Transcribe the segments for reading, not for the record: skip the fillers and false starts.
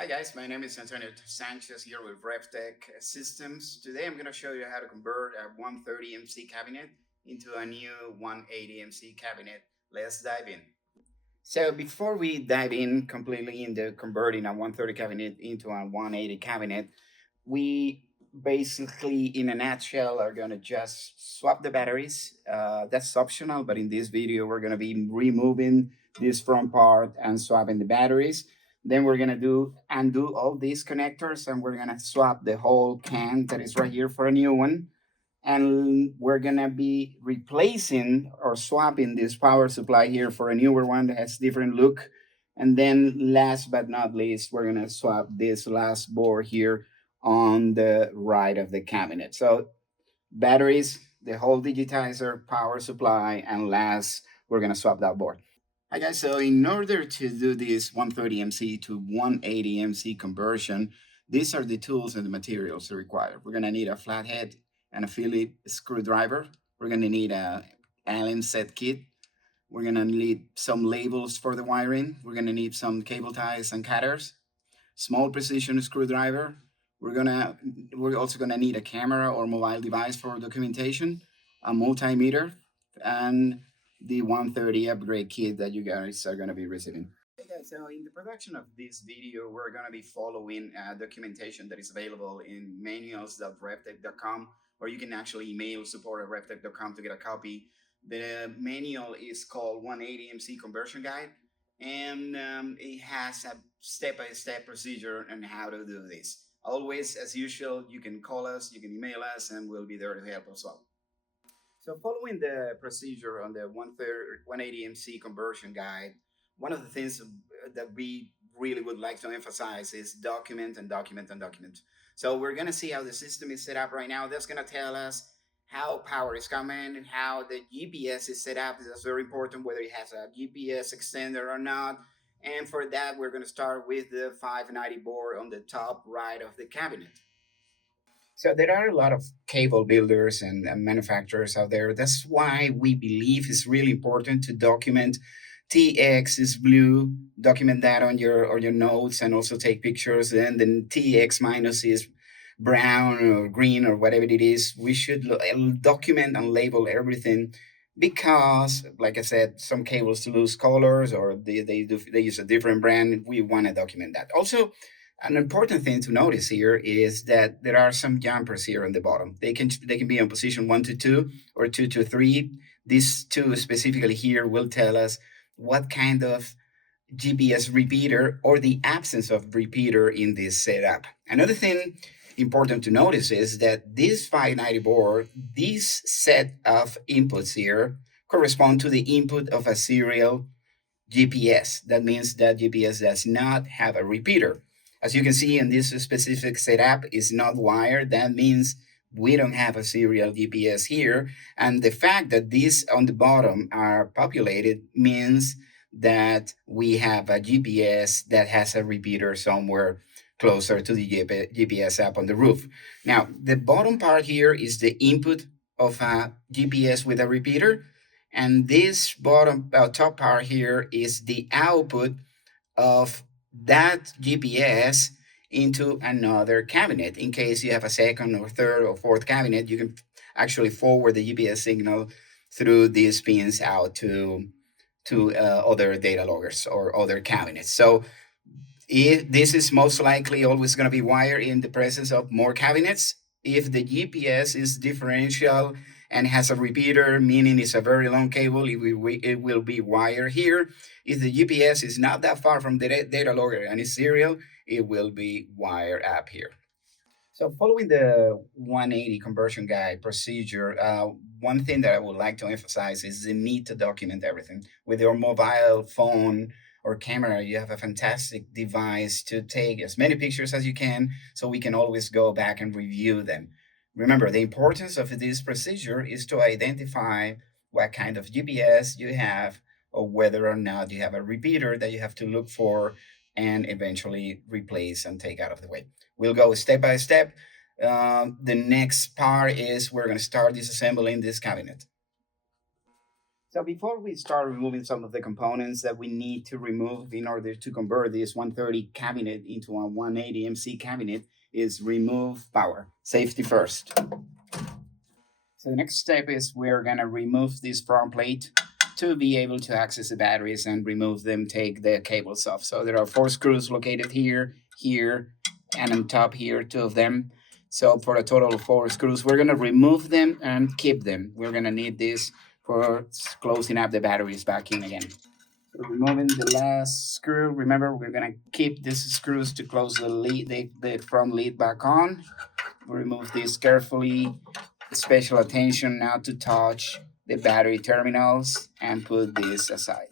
Hi guys, my name is Antonio Sanchez here with RevTech Systems. Today I'm going to show you how to convert a 130 MC cabinet into a new 180 MC cabinet. Let's dive in. So before we dive in completely into converting a 130 cabinet into a 180 cabinet, we basically, in a nutshell, are going to just swap the batteries. That's optional, but in this video, we're going to be removing this front part and swapping the batteries. Then we're going to do undo all these connectors, and we're going to swap the whole can that is right here for a new one. And we're going to be replacing or swapping this power supply here for a newer one that has different look. And then last but not least, we're going to swap this last board here on the right of the cabinet. So batteries, the whole digitizer, power supply, and last, we're going to swap that board. Hi guys, so in order to do this 130 MC to 180 MC conversion, these are the tools and the materials required. We're gonna need a flathead and a Phillips screwdriver. We're gonna need a Allen set kit. We're gonna need some labels for the wiring. We're gonna need some cable ties and cutters, small precision screwdriver. We're also gonna need a camera or mobile device for documentation, a multimeter, and the 130 upgrade kit that you guys are gonna be receiving. Hey guys, so in the production of this video, we're gonna be following documentation that is available in manuals.revtech.com, or you can actually email support@revtech.com to get a copy. The manual is called 180 MC Conversion Guide, and it has a step-by-step procedure on how to do this. Always, as usual, you can call us, you can email us, and we'll be there to help as well. So, following the procedure on the 180 MC conversion guide, one of the things that we really would like to emphasize is document and document and document. So, we're going to see how the system is set up right now. That's going to tell us how power is coming and how the GPS is set up. That's very important, whether it has a GPS extender or not. And for that, we're going to start with the 590 board on the top right of the cabinet. So there are a lot of cable builders and manufacturers out there. That's why we believe it's really important to document TX is blue, document that on your notes and also take pictures. Then TX minus is brown or green or whatever it is. We should document and label everything because, like I said, some cables lose colors or they use a different brand. We want to document that. Also, an important thing to notice here is that there are some jumpers here on the bottom. They can be on position 1 to 2 or 2 to 3. These two specifically here will tell us what kind of GPS repeater or the absence of repeater in this setup. Another thing important to notice is that this 590 board, this set of inputs here correspond to the input of a serial GPS. That means that GPS does not have a repeater. As you can see in this specific setup is not wired. That means we don't have a serial GPS here. And the fact that these on the bottom are populated means that we have a GPS that has a repeater somewhere closer to the GPS up on the roof. Now, the bottom part here is the input of a GPS with a repeater, and this bottom top part here is the output of that GPS into another cabinet. In case you have a second or third or fourth cabinet, you can actually forward the GPS signal through these pins out to other data loggers or other cabinets. So this is most likely always going to be wired in the presence of more cabinets. If the GPS is differential and has a repeater, meaning it's a very long cable, it will be wired here. If the GPS is not that far from the data logger and it's serial, it will be wired up here. So following the 180 conversion guide procedure, one thing that I would like to emphasize is the need to document everything. With your mobile phone or camera, you have a fantastic device to take as many pictures as you can so we can always go back and review them. Remember, the importance of this procedure is to identify what kind of GPS you have or whether or not you have a repeater that you have to look for and eventually replace and take out of the way. We'll go step by step. The next part is we're going to start disassembling this cabinet. So before we start removing some of the components that we need to remove in order to convert this 130 cabinet into a 180 MC cabinet is remove power. Safety first. So the next step is we're gonna remove this front plate to be able to access the batteries and remove them, take the cables off. So there are 4 screws located here, here, and on top here, 2 of them. So for a total of 4 screws, we're gonna remove them and keep them. We're gonna need this for closing up the batteries back in again. So removing the last screw. Remember, we're gonna keep these screws to close the lead, the front lead back on. Remove this carefully. Special attention not to touch the battery terminals and put this aside.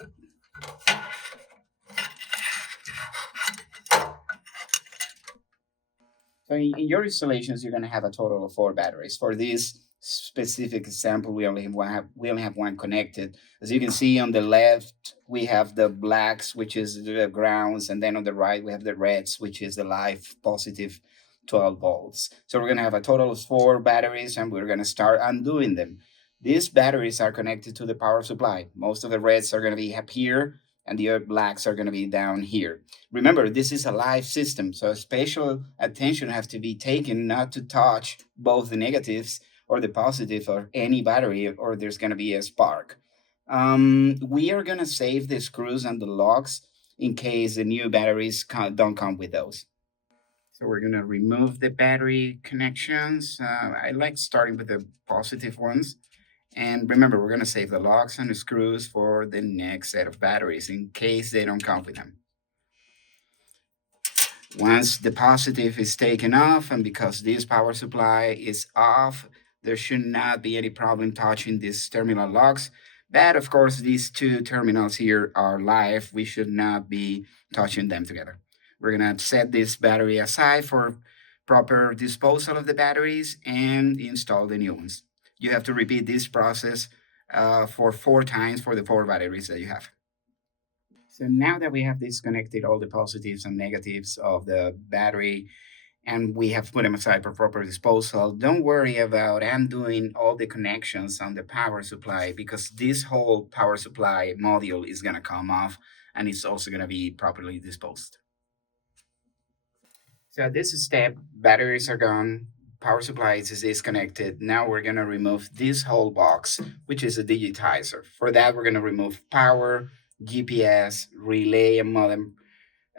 So in your installations, you're going to have a total of 4 batteries. For this specific example, we only have one connected. As you can see on the left, we have the blacks, which is the grounds, and then on the right, we have the reds, which is the live positive 12 volts. So we're going to have a total of 4 batteries, and we're going to start undoing them. These batteries are connected to the power supply. Most of the reds are going to be up here, and the other blacks are going to be down here. Remember, this is a live system, so special attention has to be taken not to touch both the negatives or the positive or any battery, or there's going to be a spark. We are going to save the screws and the locks in case the new batteries don't come with those. So we're going to remove the battery connections. I like starting with the positive ones. And remember, we're going to save the locks and the screws for the next set of batteries in case they don't come with them. Once the positive is taken off, and because this power supply is off, there should not be any problem touching these terminal locks. But of course, these 2 terminals here are live. We should not be touching them together. We're gonna set this battery aside for proper disposal of the batteries and install the new ones. You have to repeat this process for 4 times for the 4 batteries that you have. So now that we have disconnected all the positives and negatives of the battery and we have put them aside for proper disposal, don't worry about undoing all the connections on the power supply because this whole power supply module is going to come off and it's also going to be properly disposed. So at this step, batteries are gone, power supply is disconnected. Now we're going to remove this whole box, which is a digitizer. For that, we're going to remove power, GPS, relay, and modem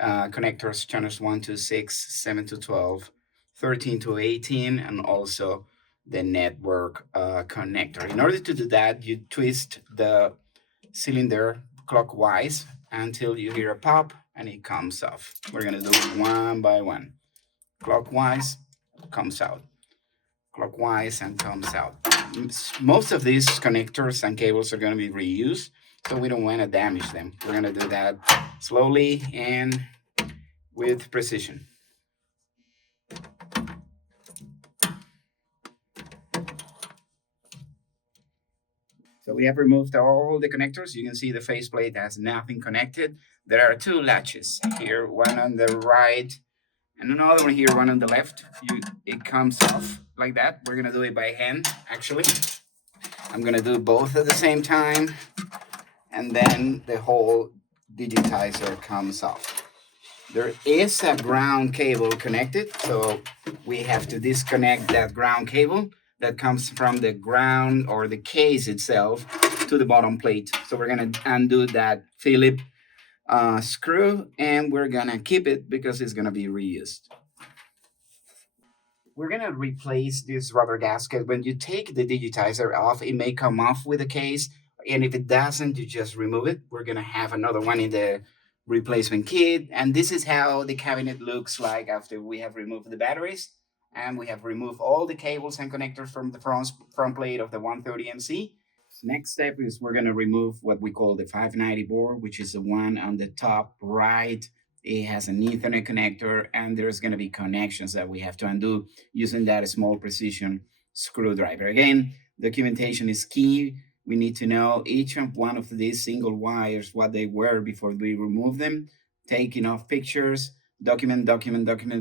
connectors, channels 1 to 6, 7 to 12, 13 to 18, and also the network connector. In order to do that, you twist the cylinder clockwise until you hear a pop and it comes off. We're going to do it one by one. Clockwise, comes out. Clockwise, and comes out. Most of these connectors and cables are going to be reused, so we don't want to damage them. We're going to do that slowly and with precision. So we have removed all the connectors. You can see the faceplate has nothing connected. There are 2 latches here, one on the right and another one here, one on the left. It comes off like that. We're gonna do it by hand, actually. I'm gonna do both at the same time, and then the whole digitizer comes off. There is a ground cable connected, so we have to disconnect that ground cable that comes from the ground or the case itself to the bottom plate. So we're gonna undo that Phillips screw and we're gonna keep it because it's gonna be reused. We're gonna replace this rubber gasket. When you take the digitizer off, it may come off with the case, and if it doesn't, you just remove it. We're gonna have another one in the replacement kit, and this is how the cabinet looks like after we have removed the batteries and we have removed all the cables and connectors from the front plate of the 130 MC. Next step is we're going to remove what we call the 590 board, which is the one on the top right. It has an Ethernet connector, and there's going to be connections that we have to undo using that small precision screwdriver. Again, documentation is key. We need to know each one of these single wires, what they were before we remove them, take enough pictures, document,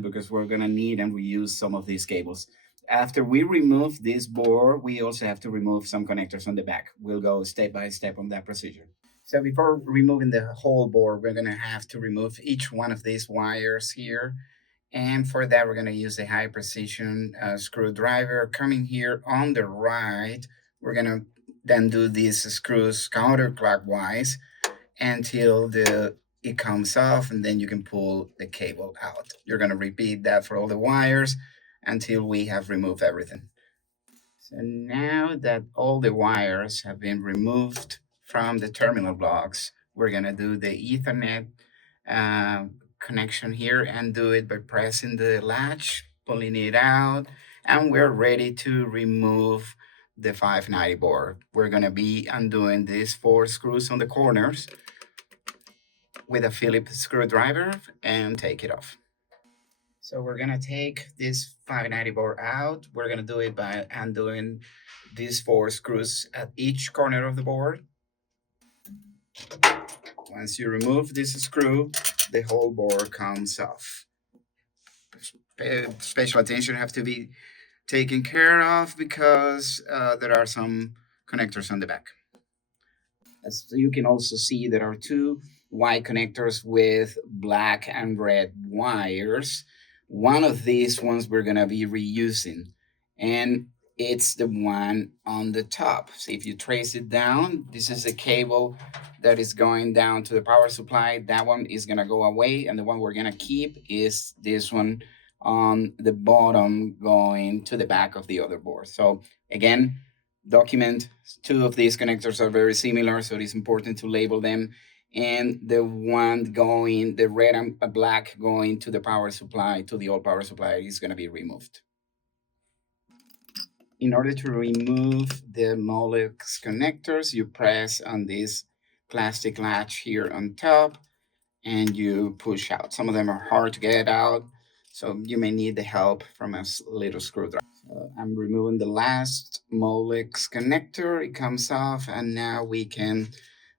because we're going to need and reuse some of these cables. After we remove this board, we also have to remove some connectors on the back. We'll go step by step on that procedure. So before removing the whole board, we're gonna have to remove each one of these wires here. And for that, we're gonna use a high precision screwdriver. Coming here on the right, we're gonna then do these screws counterclockwise until it comes off, and then you can pull the cable out. You're gonna repeat that for all the wires until we have removed everything. So now that all the wires have been removed from the terminal blocks, we're gonna do the Ethernet uh, connection here and do it by pressing the latch, pulling it out, and we're ready to remove the 590 board. We're gonna be undoing these 4 screws on the corners with a Phillips screwdriver and take it off. So we're gonna take this 590 board out. We're gonna do it by undoing these 4 screws at each corner of the board. Once you remove this screw, the whole board comes off. Special attention have to be taken care of because there are some connectors on the back. As you can also see, there are 2 white connectors with black and red wires. One of these ones we're gonna be reusing, and it's the one on the top. So if you trace it down, this is a cable that is going down to the power supply. That one is gonna go away, and the one we're gonna keep is this one on the bottom going to the back of the other board. So again, document 2 of these connectors are very similar, so it is important to label them. And the one going, the red and black going to the power supply, to the old power supply, is going to be removed. In order to remove the Molex connectors, you press on this plastic latch here on top and you push out. Some of them are hard to get out, so you may need the help from a little screwdriver. So I'm removing the last Molex connector. It comes off, and now we can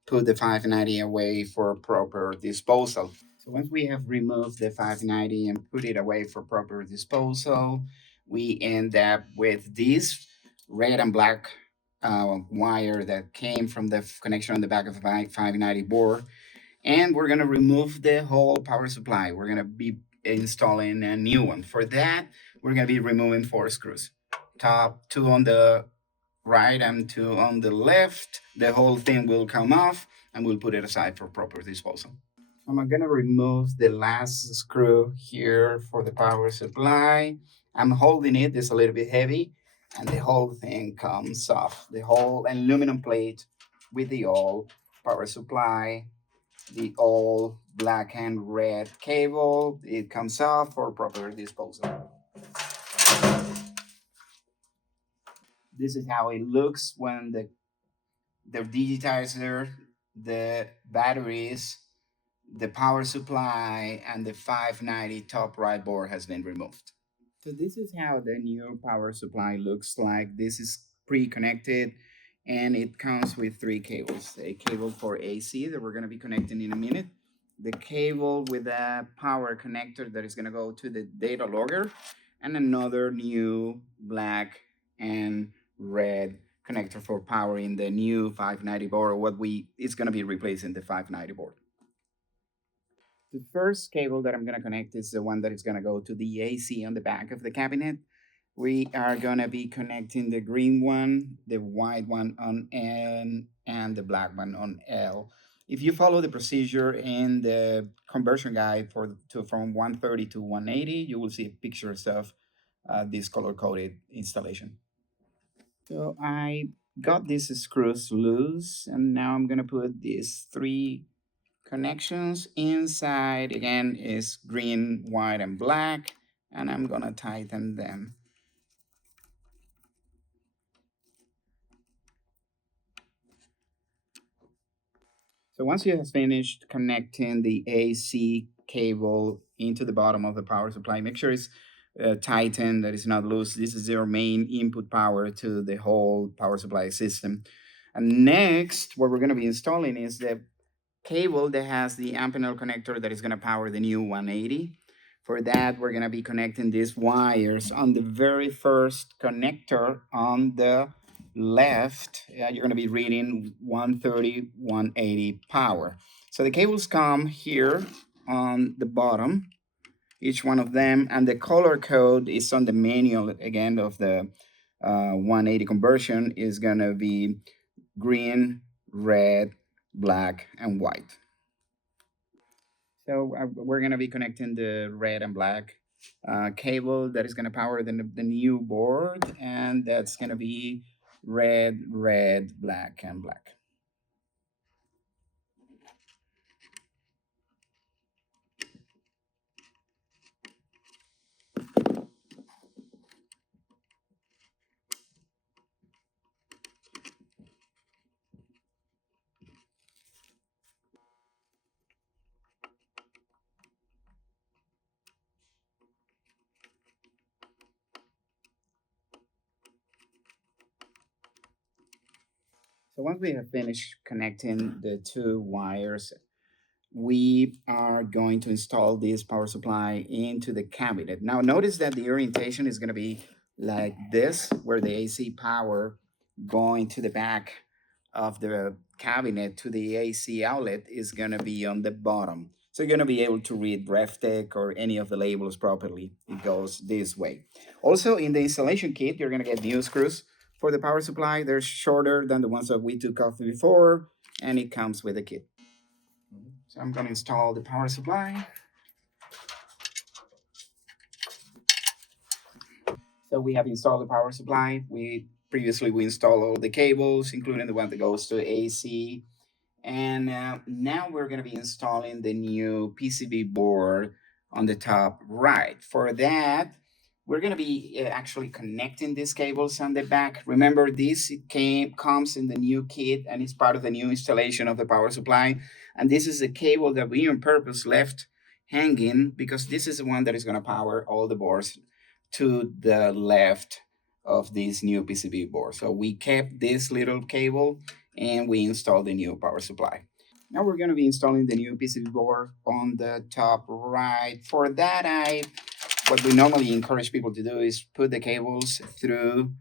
put the 590 away for proper disposal. So once we have removed the 590 and put it away for proper disposal, we end up with this red and black wire that came from the connection on the back of the 590 board. And we're going to remove the whole power supply. We're going to be installing a new one. For that, we're going to be removing 4 screws. Top 2 on the right and 2 on the left. The whole thing will come off and we'll put it aside for proper disposal. I'm going to remove the last screw here for the power supply. I'm holding it, it's a little bit heavy, and the whole thing comes off. The whole aluminum plate with the old power supply, the old black and red cable, it comes off for proper disposal. This is how it looks when the digitizer, the batteries, the power supply, and the 590 top right board has been removed. So this is how the new power supply looks like. This is pre-connected and it comes with 3 cables. A cable for AC that we're going to be connecting in a minute, the cable with a power connector that is going to go to the data logger, and another new black and red connector for powering the new 590 board, or what is going to be replacing the 590 board. The first cable that I'm going to connect is the one that is going to go to the AC on the back of the cabinet. We are going to be connecting the green one, the white one on N, and the black one on L. If you follow the procedure in the conversion guide from 130 to 180, you will see pictures of this color-coded installation. So I got these screws loose, and now I'm going to put these 3 connections inside. Again is green, white, and black, and I'm gonna tighten them. So once you have finished connecting the AC cable into the bottom of the power supply, make sure it's tightened, that it's not loose. This is your main input power to the whole power supply system. And next, what we're going to be installing is the cable that has the Amphenol connector that is going to power the new 180. For that, we're gonna be connecting these wires on the very first connector on the left. You're gonna be reading 130, 180 power. So the cables come here on the bottom, each one of them, and the color code is on the manual again of the 180 conversion is gonna be green, red, black, and white. So we're going to be connecting the red and black cable that is going to power the new board, and that's going to be red, red, black, and black. So once we have finished connecting the two wires, we are going to install this power supply into the cabinet. Now notice that the orientation is going to be like this, where the AC power going to the back of the cabinet to the AC outlet is going to be on the bottom. So you're going to be able to read RefTech or any of the labels properly. It goes this way. Also in the installation kit, you're going to get new screws for the power supply. They're shorter than the ones that we took off before, and it comes with a kit. So I'm going to install the power supply. So we have installed the power supply. We installed all the cables, including the one that goes to AC. And now we're going to be installing the new PCB board on the top right. For that, we're going to be actually connecting these cables on the back. Remember, this comes in the new kit and it's part of the new installation of the power supply. And this is the cable that we on purpose left hanging because this is the one that is going to power all the boards to the left of this new PCB board. So we kept this little cable and we installed the new power supply. Now we're going to be installing the new PCB board on the top right. For that, what we normally encourage people to do is put the cables through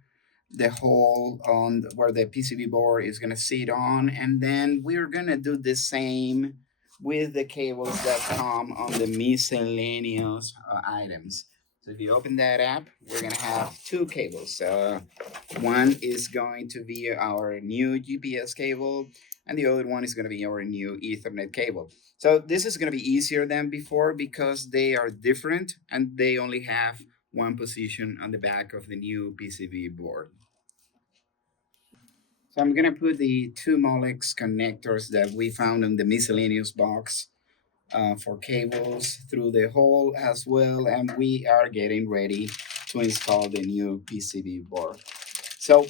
the hole on where the PCB board is going to sit on, and then we're going to do the same with the cables that come on the miscellaneous items. So if you open that app, we're going to have two cables. One is going to be our new GPS cable, and the other one is going to be our new Ethernet cable. So this is going to be easier than before because they are different and they only have one position on the back of the new PCB board. So I'm gonna put the two Molex connectors that we found in the miscellaneous box for cables through the hole as well, and we are getting ready to install the new PCB board. So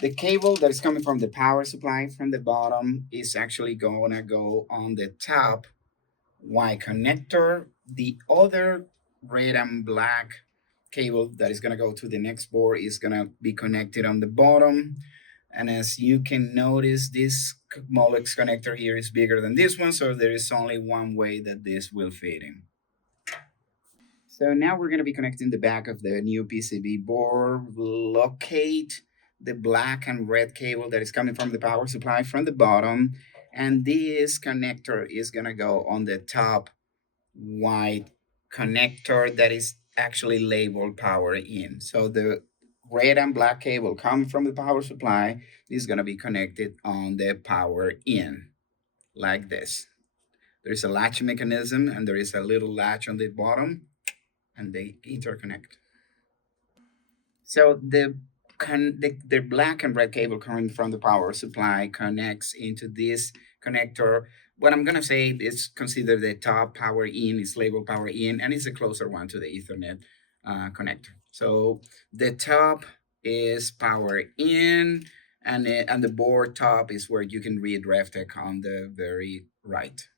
the cable that is coming from the power supply from the bottom is actually gonna go on the top Y connector. The other red and black cable that is gonna go to the next board is gonna be connected on the bottom. And as you can notice, this Molex connector here is bigger than this one, so there is only one way that this will fit in. So now we're going to be connecting the back of the new PCB board. Locate the black and red cable that is coming from the power supply from the bottom. And this connector is going to go on the top white connector that is actually labeled power in. So the red and black cable coming from the power supply is going to be connected on the power in like this. There's a latch mechanism and there is a little latch on the bottom and they interconnect. So the black and red cable coming from the power supply connects into this connector. What I'm gonna say is consider the top power in is labeled power in, and it's a closer one to the Ethernet connector. So the top is power in, and the board top is where you can read RefTech on the very right.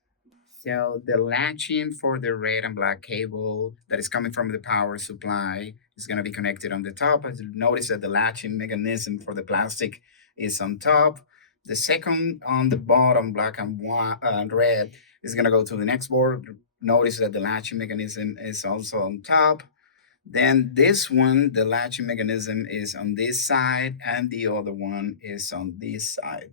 So the latching for the red and black cable that is coming from the power supply is going to be connected on the top. As you notice that the latching mechanism for the plastic is on top. The second on the bottom, black and red, is going to go to the next board. notice that the latching mechanism is also on top. Then this one, the latching mechanism is on this side, and the other one is on this side.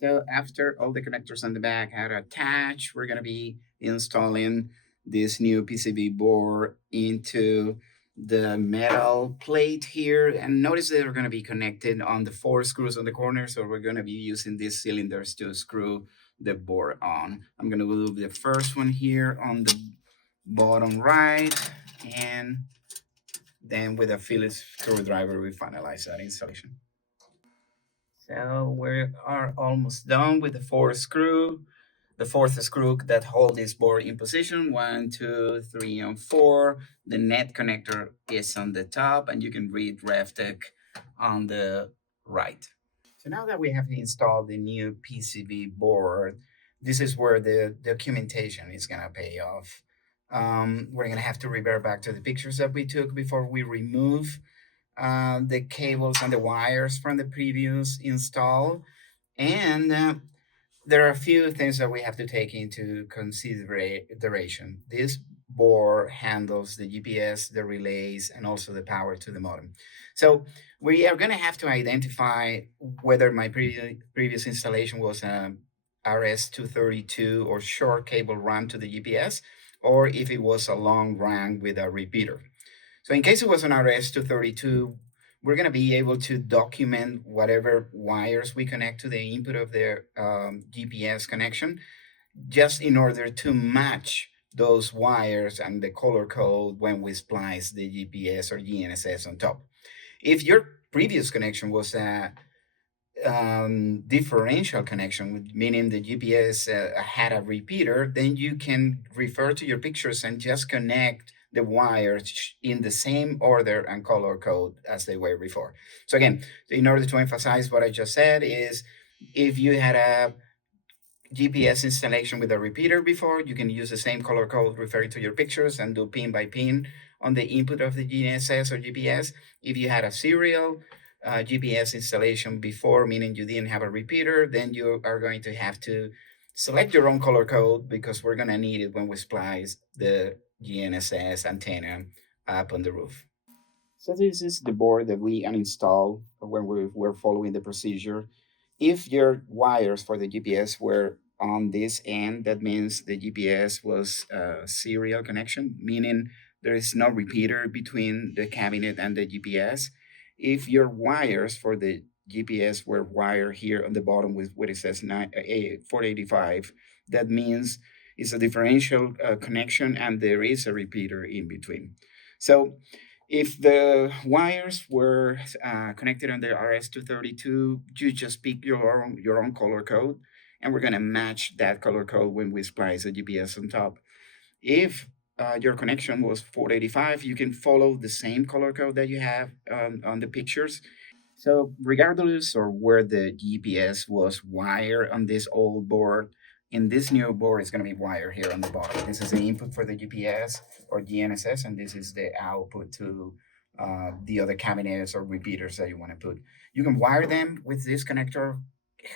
So after all the connectors on the back are attached, we're gonna be installing this new PCB board into the metal plate here. And notice that they're gonna be connected on the four screws on the corner. So we're gonna be using these cylinders to screw the board on. I'm gonna move the first one here on the bottom right, and then with a Phillips screwdriver, we finalize that installation. So we are almost done with the fourth screw that hold this board in position. One, two, three, and four. The net connector is on the top, and you can read RevTech on the right. So now that we have installed the new PCB board, this is where the documentation is gonna pay off. We're gonna have to revert back to the pictures that we took before we remove the cables and the wires from the previous install. And there are a few things that we have to take into consideration. This board handles the GPS, the relays, and also the power to the modem. So we are going to have to identify whether my previous installation was a RS-232 or short cable run to the GPS, or if it was a long run with a repeater. So in case it was an RS-232, we're going to be able to document whatever wires we connect to the input of the GPS connection, just in order to match those wires and the color code when we splice the GPS or GNSS on top. If your previous connection was a differential connection, meaning the GPS had a repeater, then you can refer to your pictures and just connect the wires in the same order and color code as they were before. So again, in order to emphasize what I just said is, if you had a GPS installation with a repeater before, you can use the same color code referring to your pictures and do pin by pin on the input of the GNSS or GPS. If you had a serial GPS installation before, meaning you didn't have a repeater, then you are going to have to select your own color code, because we're going to need it when we splice the GNSS antenna up on the roof. So this is the board that we uninstalled when we were following the procedure. If your wires for the GPS were on this end, that means the GPS was a serial connection, meaning there is no repeater between the cabinet and the GPS. If your wires for the GPS were wired here on the bottom with what it says 485, that means it's a differential connection and there is a repeater in between. So if the wires were connected on the RS-232, you just pick your own color code, and we're gonna match that color code when we splice the GPS on top. If your connection was 485, you can follow the same color code that you have on the pictures. So regardless of where the GPS was wired on this old board, in this new board, it's going to be wired here on the bottom. This is the input for the GPS or GNSS, and this is the output to the other cabinets or repeaters that you want to put. You can wire them with this connector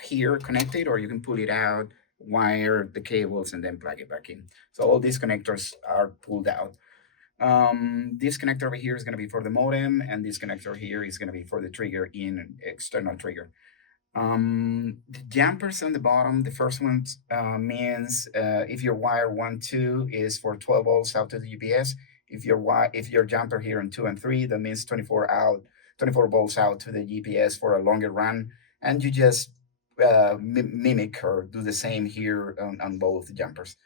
here connected, or you can pull it out, wire the cables, and then plug it back in. So all these connectors are pulled out. This connector over here is going to be for the modem, and this connector here is going to be for the trigger in external trigger. The jumpers on the bottom, the first one means if your wire 1, 2 is for 12 volts out to the GPS. If your jumper here on 2 and 3, that means 24 volts out to the GPS for a longer run, and you just mimic or do the same here on both jumpers.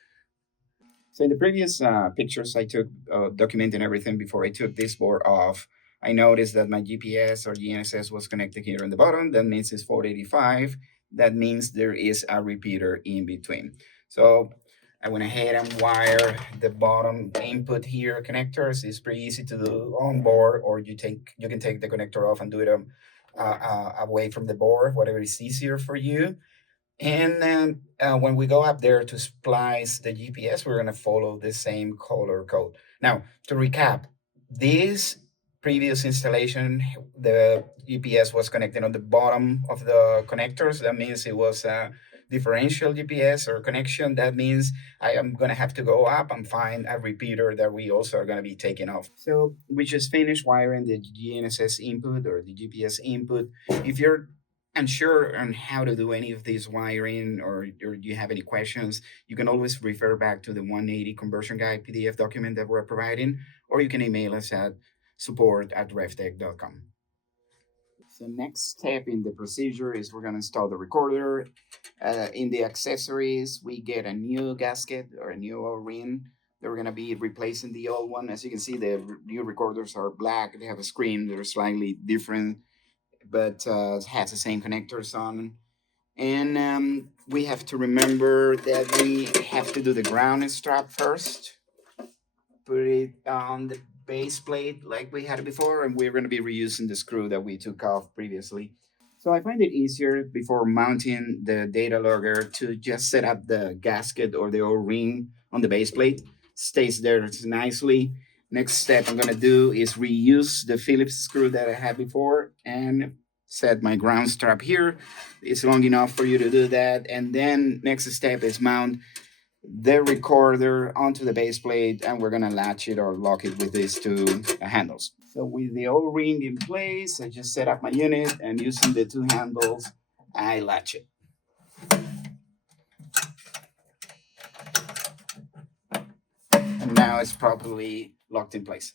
So in the previous pictures I took documenting everything before I took this board off, I noticed that my GPS or GNSS was connected here on the bottom. That means it's 485. That means there is a repeater in between. So I went ahead and wire the bottom input here connectors. It's pretty easy to do on board, or you can take the connector off and do it away from the board, whatever is easier for you. And then when we go up there to splice the GPS, we're going to follow the same color code. Now, to recap, this previous installation, the GPS was connected on the bottom of the connectors. That means it was differential GPS or connection, that means I am going to have to go up and find a repeater that we also are going to be taking off. So we just finished wiring the GNSS input or the GPS input. If you're unsure on how to do any of this wiring, or you have any questions, you can always refer back to the 180 conversion guide PDF document that we're providing, or you can email us at support@revtech.com. So next step in the procedure is we're going to install the recorder. In the accessories, we get a new gasket or a new O-ring. They're going to be replacing the old one. As you can see, the new recorders are black. They have a screen. They're slightly different, but has the same connectors on. And we have to remember that we have to do the ground strap first. Put it on the base plate like we had it before, and we're going to be reusing the screw that we took off previously. So I find it easier before mounting the data logger to just set up the gasket or the O-ring on the base plate. Stays there nicely. Next step I'm going to do is reuse the Phillips screw that I had before and set my ground strap here. It's long enough for you to do that. And then next step is mount the recorder onto the base plate, and we're gonna latch it or lock it with these two handles. So with the O-ring in place, I just set up my unit, and using the two handles, I latch it. And now it's properly locked in place.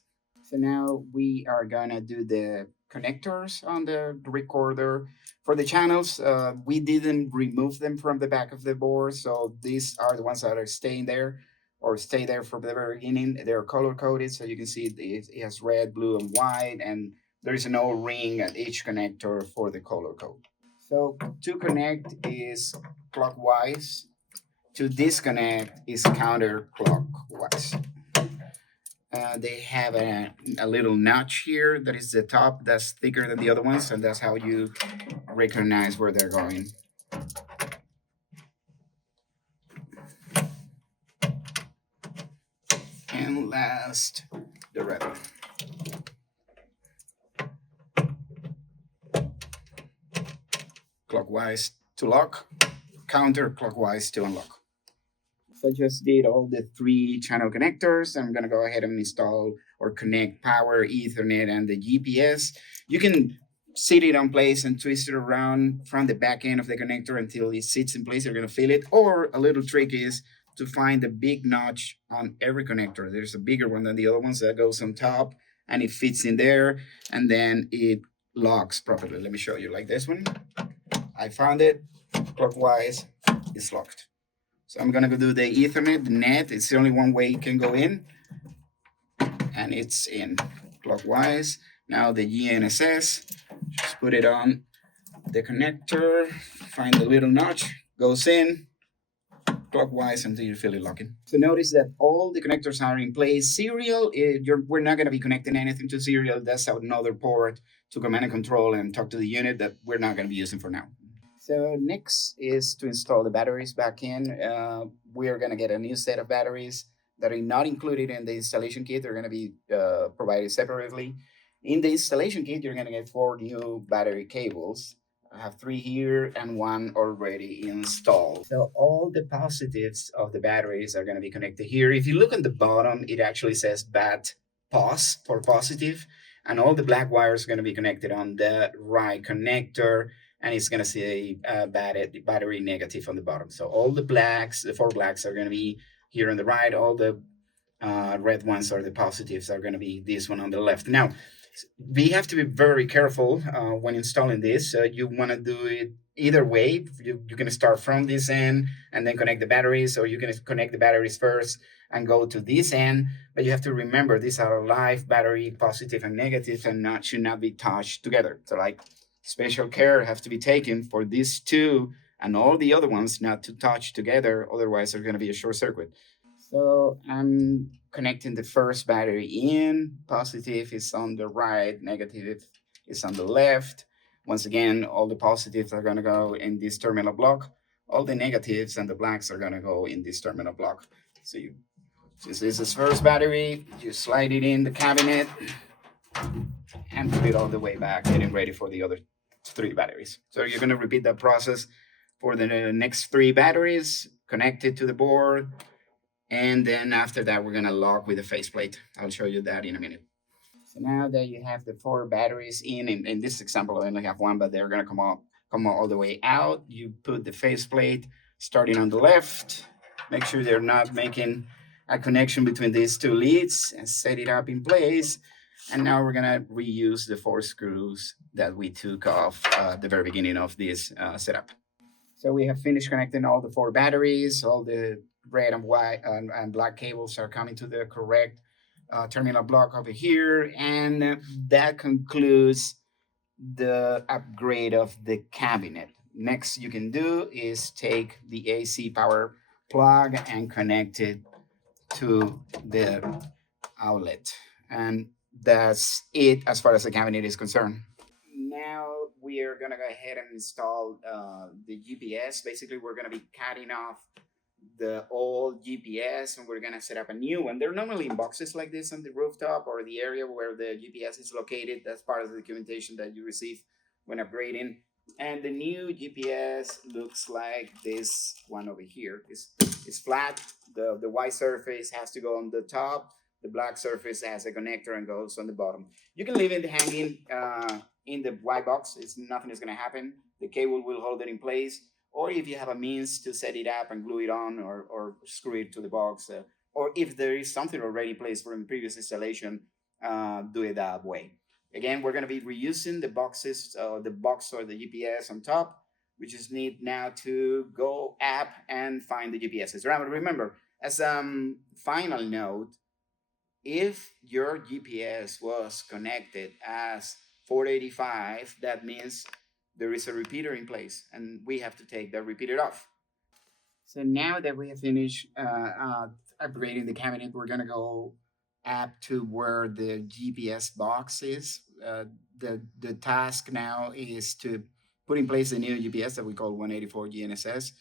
So now we are gonna do the connectors on the recorder. For the channels, we didn't remove them from the back of the board, so these are the ones that are staying there or stay there from the very beginning. They're color coded, so you can see it has red, blue, and white, and there is an O-ring at each connector for the color code. So to connect is clockwise, to disconnect is counterclockwise. They have a little notch here that is the top that's thicker than the other ones, and that's how you recognize where they're going. And last, the red one. Clockwise to lock, counterclockwise to unlock. So I just did all the 3 channel connectors. I'm gonna go ahead and install or connect power, Ethernet, and the GPS. You can sit it on place and twist it around from the back end of the connector until it sits in place. You're gonna feel it. Or a little trick is to find the big notch on every connector. There's a bigger one than the other ones that goes on top, and it fits in there, and then it locks properly. Let me show you like this one. I found it clockwise, it's locked. So I'm gonna go do the Ethernet, the net. It's the only one way it can go in, and it's in clockwise. Now the GNSS, just put it on the connector, find the little notch, goes in clockwise until you feel it locking. So notice that all the connectors are in place. Serial, we're not gonna be connecting anything to serial. That's another port to command and control and talk to the unit that we're not gonna be using for now. So next is to install the batteries back in. We are going to get a new set of batteries that are not included in the installation kit. They're going to be provided separately. In the installation kit, you're going to get 4 new battery cables. I have 3 here and 1 already installed. So all the positives of the batteries are going to be connected here. If you look on the bottom, it actually says BAT POS for positive, and all the black wires are going to be connected on the right connector, and it's going to say battery negative on the bottom. So all the blacks, the 4 blacks are going to be here on the right. All the red ones or the positives are going to be this one on the left. Now, we have to be very careful when installing this. You want to do it either way. You're going to start from this end and then connect the batteries, or you can connect the batteries first and go to this end. But you have to remember, these are live battery, positive and negative, and should not be touched together. So like, special care have to be taken for these 2 and all the other ones not to touch together, otherwise there's going to be a short circuit. So I'm connecting the first battery in. Positive is on the right, negative is on the left. Once again, all the positives are going to go in this terminal block. All the negatives and the blacks are going to go in this terminal block. So since this is first battery, you slide it in the cabinet and put it all the way back, getting ready for the other 3 batteries. So you're going to repeat that process for the next three batteries connected to the board. And then after that, we're gonna lock with the faceplate. I'll show you that in a minute. So now that you have the four batteries in this example, I only have one, but they're gonna come all the way out. You put the faceplate starting on the left. Make sure they're not making a connection between these two leads and set it up in place. And now we're gonna reuse the four screws that we took off at the very beginning of this setup. So we have finished connecting all the four batteries. All the red and white and black cables are coming to the correct terminal block over here. And that concludes the upgrade of the cabinet. Next you can do is take the AC power plug and connect it to the outlet. And that's it as far as the cabinet is concerned. Now we are gonna go ahead and install the GPS. Basically, we're gonna be cutting off the old GPS and we're gonna set up a new one. They're normally in boxes like this on the rooftop or the area where the GPS is located. That's part of the documentation that you receive when upgrading. And the new GPS looks like this one over here. It's flat. The white surface has to go on the top. The black surface has a connector and goes on the bottom. You can leave it hanging in the white box. Nothing is going to happen. The cable will hold it in place. Or if you have a means to set it up and glue it on or screw it to the box, or if there is something already in place from the previous installation, do it that way. Again, we're going to be reusing the boxes, the box or the GPS on top. We just need now to go up and find the GPSs. Remember, as a final note, if your GPS was connected as 485, that means there is a repeater in place and we have to take that repeater off. So now that we have finished upgrading the cabinet, we're gonna go up to where the GPS box is. The task now is to put in place the new GPS that we call 184 GNSS.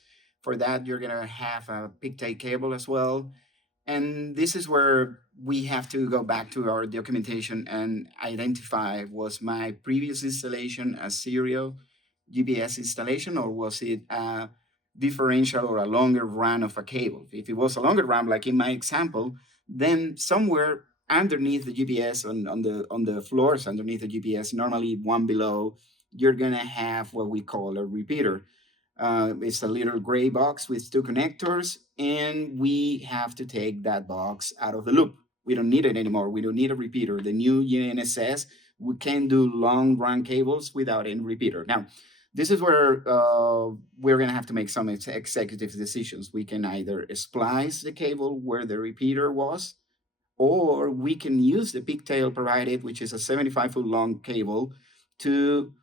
For that, you're gonna have a pigtail cable as well. And this is where we have to go back to our documentation and identify, was my previous installation a serial GPS installation or was it a differential or a longer run of a cable? If it was a longer run, like in my example, then somewhere underneath the GPS on the floors underneath the GPS, normally one below, you're gonna have what we call a repeater. It's a little gray box with two connectors, and we have to take that box out of the loop. We don't need it anymore. We don't need a repeater. The new GNSS, we can do long run cables without any repeater. Now, this is where we're going to have to make some executive decisions. We can either splice the cable where the repeater was, or we can use the pigtail provided, which is a 75-foot long cable, to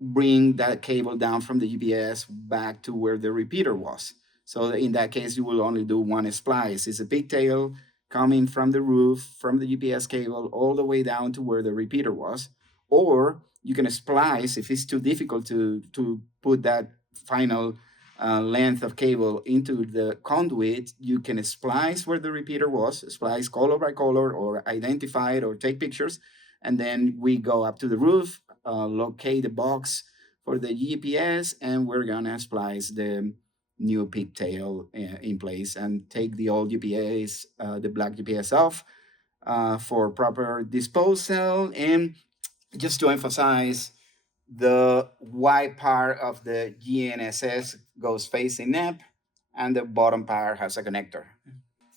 bring that cable down from the GPS back to where the repeater was. So in that case, you will only do one splice. It's a pigtail coming from the roof, from the GPS cable, all the way down to where the repeater was. Or you can splice, if it's too difficult to put that final length of cable into the conduit, you can splice where the repeater was, splice color by color, or identify it, or take pictures. And then we go up to the roof, locate the box for the GPS, and we're gonna splice the new pigtail in place and take the old GPS, the black GPS off for proper disposal. And just to emphasize, the white part of the GNSS goes facing up and the bottom part has a connector.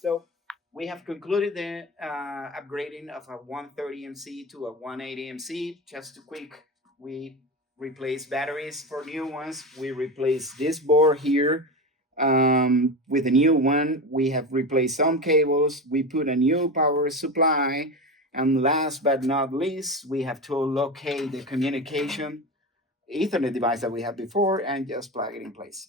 So we have concluded the upgrading of a 130 MC to a 180 MC. Just a quick, we replace batteries for new ones. We replace this board here with a new one. We have replaced some cables. We put a new power supply. And last but not least, we have to locate the communication Ethernet device that we had before and just plug it in place.